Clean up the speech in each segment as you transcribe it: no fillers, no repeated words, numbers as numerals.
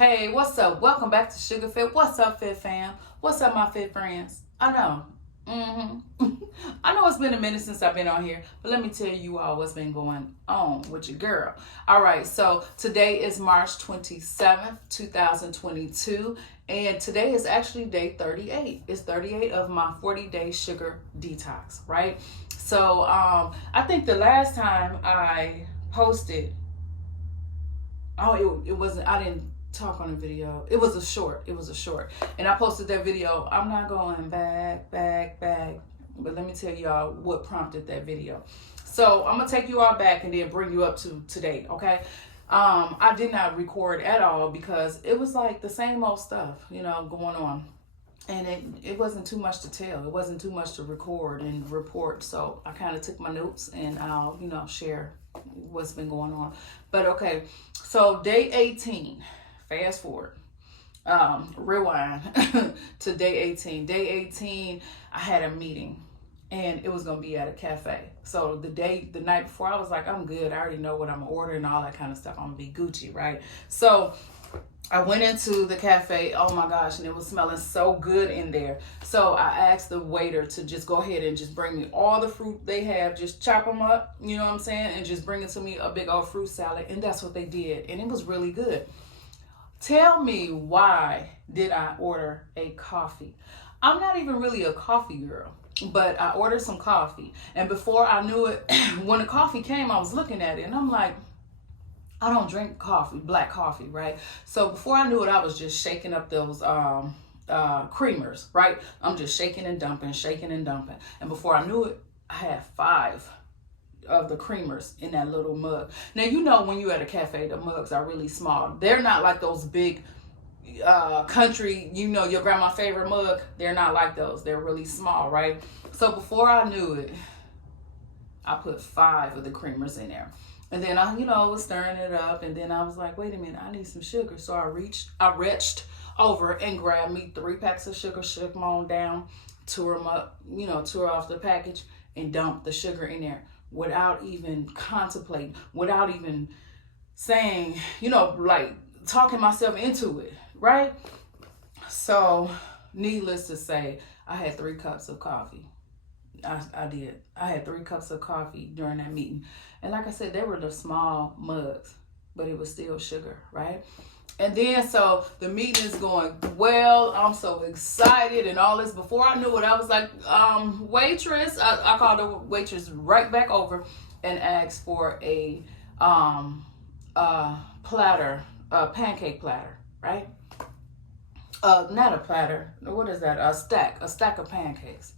Hey, what's up? Welcome back to Sugar Fit. What's up, Fit fam? What's up, my Fit friends? I know. I know it's been a minute since I've been on here, but let me tell you all what's been going on with your girl. All right, so today is March 27th, 2022, and today is actually day 38. It's 38 of my 40-day sugar detox, right? So I think the last time I posted, it wasn't, I didn't talk on the video. It was a short. And I posted that video. I'm not going back. But let me tell y'all what prompted that video. So I'm going to take you all back and then bring you up to today, okay? I did not record at all because it was like the same old stuff, going on. And it wasn't too much to tell. It wasn't too much to record and report. So I kind of took my notes and I'll, share what's been going on. But okay, so day 18. Fast forward, rewind to day 18. Day 18, I had a meeting and it was going to be at a cafe. So the night before, I was like, I'm good. I already know what I'm ordering and all that kind of stuff. I'm going to be Gucci, right? So I went into the cafe, oh my gosh, and it was smelling so good in there. So I asked the waiter to just go ahead and just bring me all the fruit they have, just chop them up, you know what I'm saying? And just bring it to me, a big old fruit salad. And that's what they did. And it was really good. Tell me, why did I order a coffee? I'm not even really a coffee girl, but I ordered some coffee. And before I knew it, when the coffee came, I was looking at it and I'm like, I don't drink coffee, black coffee, right? So before I knew it, I was just shaking up those creamers, right? I'm just shaking and dumping. And before I knew it, I had 5 of the creamers in that little mug. Now, when you're at a cafe, the mugs are really small. They're not like those big country, your grandma's favorite mug. They're not like those. They're really small, right? So before I knew it, I put 5 of the creamers in there. And then I was stirring it up, and then I was like, wait a minute, I need some sugar. So I reached over and grabbed me 3 packs of sugar, shook them on down, tore them up, tore off the package, and dumped the sugar in there without even contemplating, without even saying, like talking myself into it, right? So needless to say, I had 3 cups of coffee. I did. I had 3 cups of coffee during that meeting. And like I said, they were the small mugs, but it was still sugar, right? And then, so the meeting is going well. I'm so excited and all this. Before I knew it, I was like, waitress. I called the waitress right back over and asked for a platter, a pancake platter, right? Not a platter. What is that? A stack of pancakes.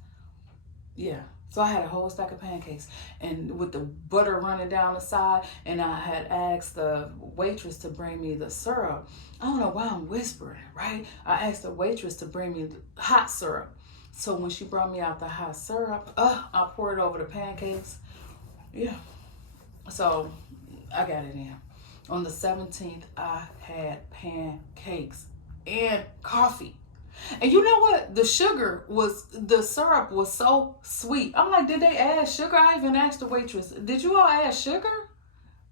Yeah. So I had a whole stack of pancakes and with the butter running down the side, and I had asked the waitress to bring me the syrup. I don't know why I'm whispering, right? I asked the waitress to bring me the hot syrup. So when she brought me out the hot syrup, I poured it over the pancakes. Yeah. So I got it in. On the 17th, I had pancakes and coffee. And you know what? The syrup was so sweet. I'm like, did they add sugar? I even asked the waitress, did you all add sugar?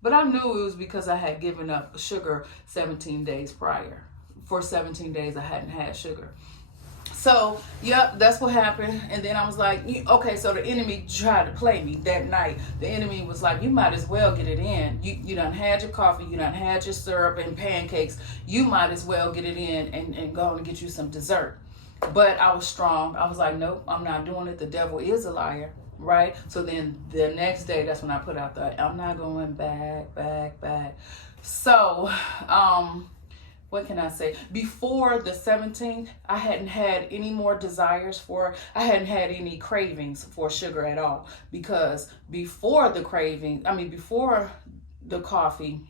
But I knew it was because I had given up sugar 17 days prior. For 17 days, I hadn't had sugar. So, yep, that's what happened. And then I was like, okay, so the enemy tried to play me that night. The enemy was like, you might as well get it in. You done had your coffee, you done had your syrup and pancakes. You might as well get it in and go and get you some dessert. But I was strong. I was like, nope, I'm not doing it. The devil is a liar, right? So then the next day, that's when I put out I'm not going back. So, what can I say? Before the 17th, I hadn't had any more desires I hadn't had any cravings for sugar at all. Because before the coffee,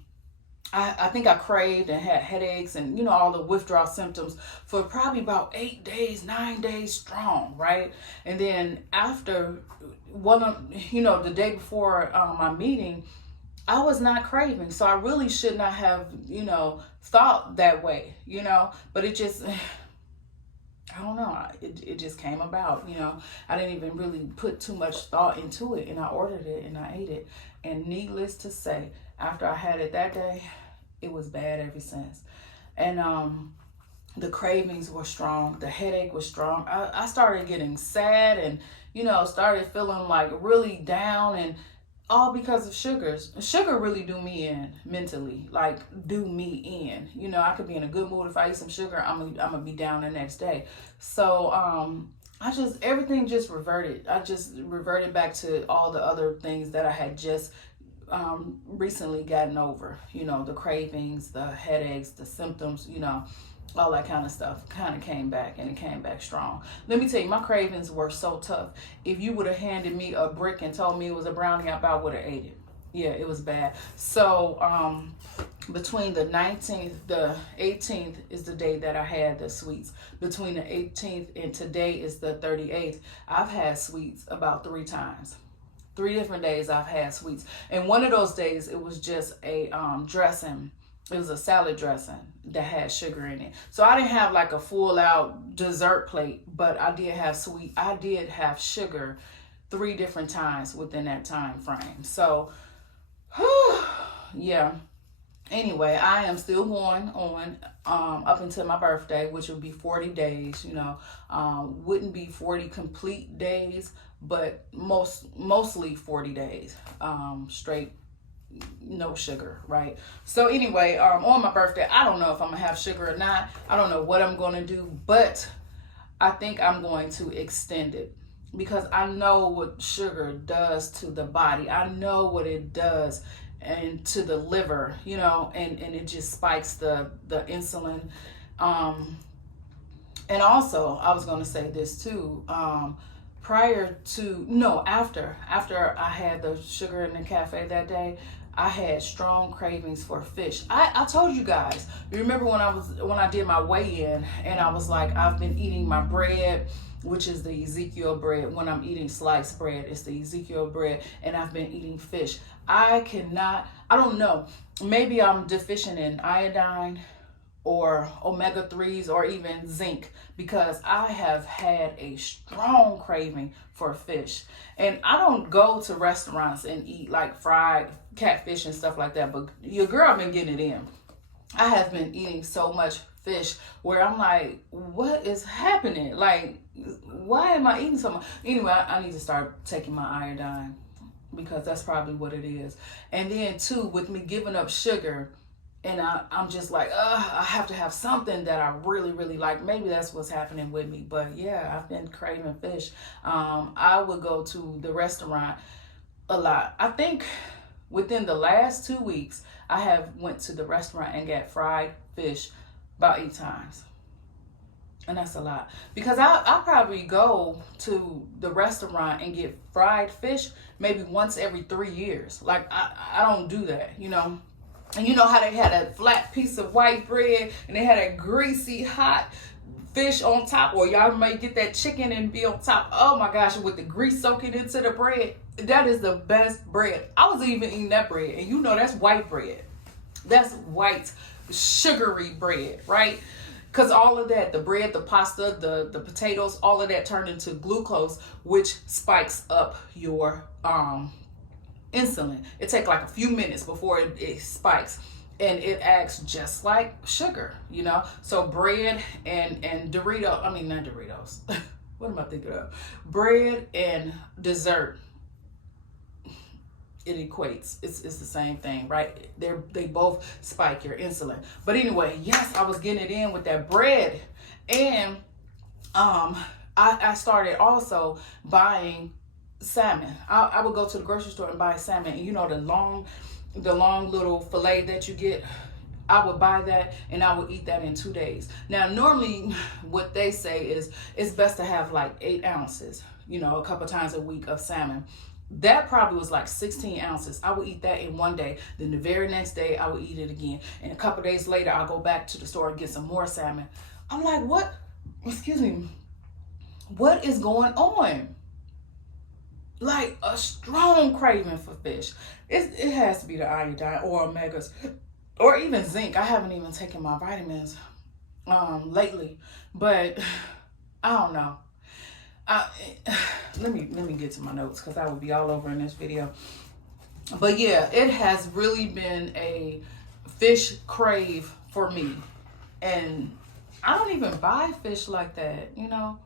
I think I craved and had headaches and, all the withdrawal symptoms for probably about 8 days, 9 days strong, right? And then after the day before my meeting, I was not craving. So I really should not have, thought that way, but it just, I don't know. It just came about, I didn't even really put too much thought into it, and I ordered it and I ate it. And needless to say, after I had it that day, it was bad ever since. And the cravings were strong, the headache was strong. I started getting sad and, you know, started feeling like really down, and all because of sugars. Sugar really do me in mentally, like do me in. You know, I could be in a good mood. If I eat some sugar, I'm gonna be down the next day. So everything just reverted. I just reverted back to all the other things that I had just recently gotten over. You know, the cravings, the headaches, the symptoms, you know, all that kind of stuff kind of came back, and it came back strong. Let me tell you, my cravings were so tough. If you would have handed me a brick and told me it was a brownie, I about would have ate it. Yeah, it was bad. So between the 19th, the 18th is the day that I had the sweets. Between the 18th and today is the 38th, I've had sweets about 3 times. 3 different days I've had sweets. And one of those days, it was just a dressing. It was a salad dressing that had sugar in it. So I didn't have like a full out dessert plate, but I did have sugar 3 different times within that time frame. So, yeah. Anyway, I am still going on up until my birthday, which would be 40 days, you know. Wouldn't be 40 complete days, but mostly 40 days straight, no sugar, right? So anyway, on my birthday, I don't know if I'm gonna have sugar or not. I don't know what I'm gonna do, but I think I'm going to extend it, because I know what sugar does to the body. I know what it does and to the liver, you know, and it just spikes the insulin. And also, I was gonna say this too, after I had the sugar in the cafe that day, I had strong cravings for fish. I told you guys, you remember when I did my weigh-in, and I was like, I've been eating my bread, which is the Ezekiel bread. When I'm eating sliced bread, it's the Ezekiel bread, and I've been eating fish. I don't know, maybe I'm deficient in iodine or omega-3s or even zinc, because I have had a strong craving for fish. And I don't go to restaurants and eat like fried catfish and stuff like that, but your girl been getting it in. I have been eating so much fish where I'm like, what is happening? Like, why am I eating so much? Anyway, I need to start taking my iodine, because that's probably what it is. And then too, with me giving up sugar, and I'm just like, I have to have something that I really, really like. Maybe that's what's happening with me. But yeah, I've been craving fish. I would go to the restaurant a lot. I think within the last 2 weeks, I have went to the restaurant and got fried fish about 8 times. And that's a lot. Because I probably go to the restaurant and get fried fish maybe once every 3 years. Like, I don't do that, you know. And you know how they had a flat piece of white bread and they had a greasy hot fish on top, or y'all may get that chicken and be on top. Oh my gosh, with the grease soaking into the bread. That is the best bread. I was even eating that bread, and you know that's white bread. That's white sugary bread, right? Because all of that, the bread, the pasta, the potatoes, all of that turned into glucose, which spikes up your insulin. It takes like a few minutes before it spikes, and it acts just like sugar, you know. So bread and Doritos, I mean not Doritos. What am I thinking of? Bread and dessert, it equates. It's the same thing, right? They both spike your insulin. But anyway, yes, I was getting it in with that bread, and I started also buying salmon. I would go to the grocery store and buy salmon, and you know the long little fillet that you get. I would buy that, and I would eat that in 2 days. Now, normally what they say is it's best to have like 8 ounces, you know, a couple times a week of salmon. That probably was like 16 ounces. I would eat that in 1 day. Then the very next day, I would eat it again. And a couple days later, I'll go back to the store and get some more salmon. I'm like, what? Excuse me. What is going on? Like a strong craving for fish. It has to be the iodine or omegas or even zinc. I haven't even taken my vitamins lately, but I don't know. Let me get to my notes, because I will be all over in this video. But yeah, it has really been a fish crave for me. And I don't even buy fish like that, you know.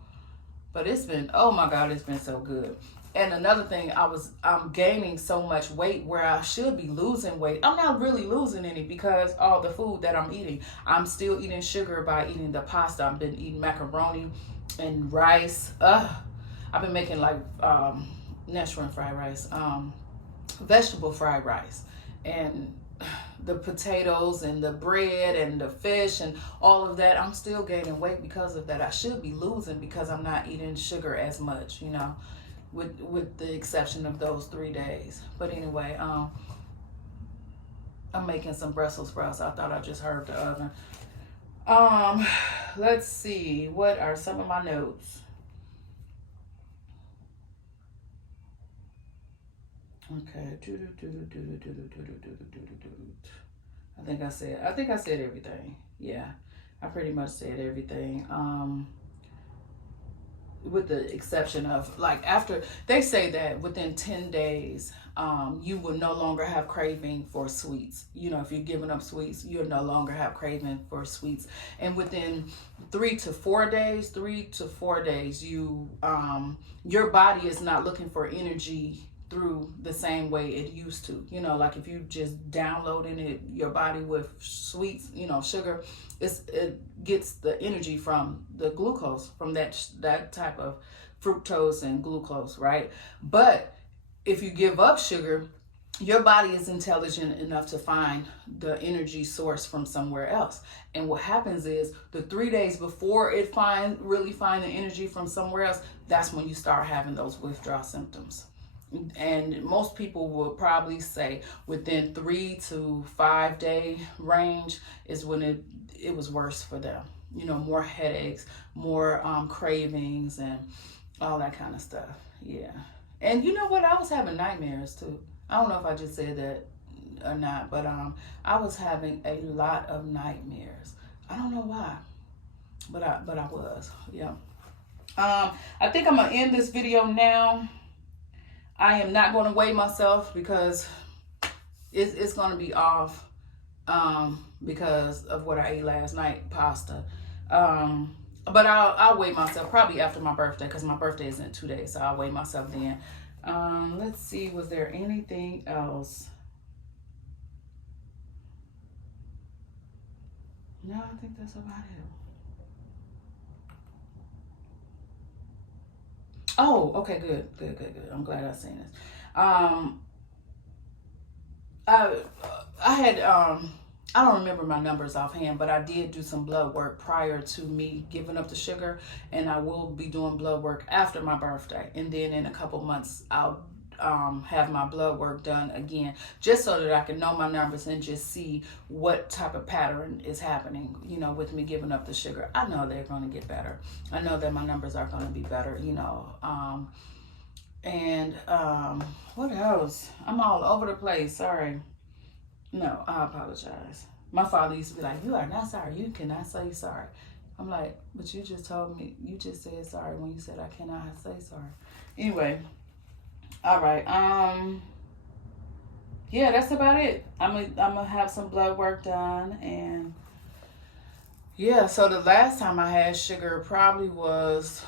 But it's been, oh my God, it's been so good. And another thing, I'm gaining so much weight where I should be losing weight. I'm not really losing any because all the food that I'm eating. I'm still eating sugar by eating the pasta. I've been eating macaroni and rice. I've been making like natural fried rice, vegetable fried rice, and the potatoes and the bread and the fish and all of that. I'm still gaining weight because of that. I should be losing because I'm not eating sugar as much, you know, with the exception of those 3 days. But anyway, I'm making some Brussels sprouts. I thought I just heard the oven. Let's see, what are some of my notes? Okay. I think I said everything. Yeah. I pretty much said everything. With the exception of, like, after they say that within 10 days, you will no longer have craving for sweets. You know, if you're giving up sweets, you'll no longer have craving for sweets. And within 3 to 4 days, you, your body is not looking for energy through the same way it used to. You know, like if you just downloading it, your body with sweets, you know, sugar, it gets the energy from the glucose, from that type of fructose and glucose, right? But if you give up sugar, your body is intelligent enough to find the energy source from somewhere else. And what happens is the 3 days before it really find the energy from somewhere else, that's when you start having those withdrawal symptoms. And most people will probably say within 3 to 5 day range is when it was worse for them. You know, more headaches, more cravings, and all that kind of stuff. Yeah. And you know what? I was having nightmares too. I don't know if I just said that or not, but I was having a lot of nightmares. I don't know why, but I was. Yeah. I think I'm gonna end this video now. I am not going to weigh myself because it's going to be off because of what I ate last night, pasta. But I'll weigh myself probably after my birthday because my birthday is in 2 days, so I'll weigh myself then. Let's see, was there anything else? No, I think that's about it. Oh, okay, good. I'm glad I seen this. I had I don't remember my numbers offhand, but I did do some blood work prior to me giving up the sugar, and I will be doing blood work after my birthday, and then in a couple months I'll have my blood work done again, just so that I can know my numbers and just see what type of pattern is happening, you know, with me giving up the sugar. I know they're going to get better. I know that my numbers are going to be better, you know. What else? I'm all over the place. Sorry. No, I apologize. My father used to be like, "You are not sorry. You cannot say sorry." I'm like, "But you just told me, you just said sorry when you said I cannot say sorry." Anyway. All right. Yeah, that's about it. I'm gonna have some blood work done, and yeah. So the last time I had sugar probably was,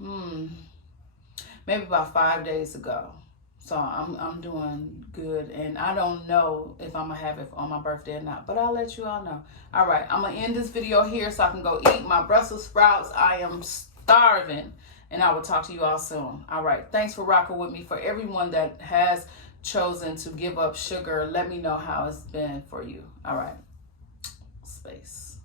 maybe about 5 days ago. So I'm doing good, and I don't know if I'm gonna have it on my birthday or not, but I'll let you all know. All right, I'm gonna end this video here so I can go eat my Brussels sprouts. I am starving. And I will talk to you all soon. All right. Thanks for rocking with me. For everyone that has chosen to give up sugar, let me know how it's been for you. All right. Space.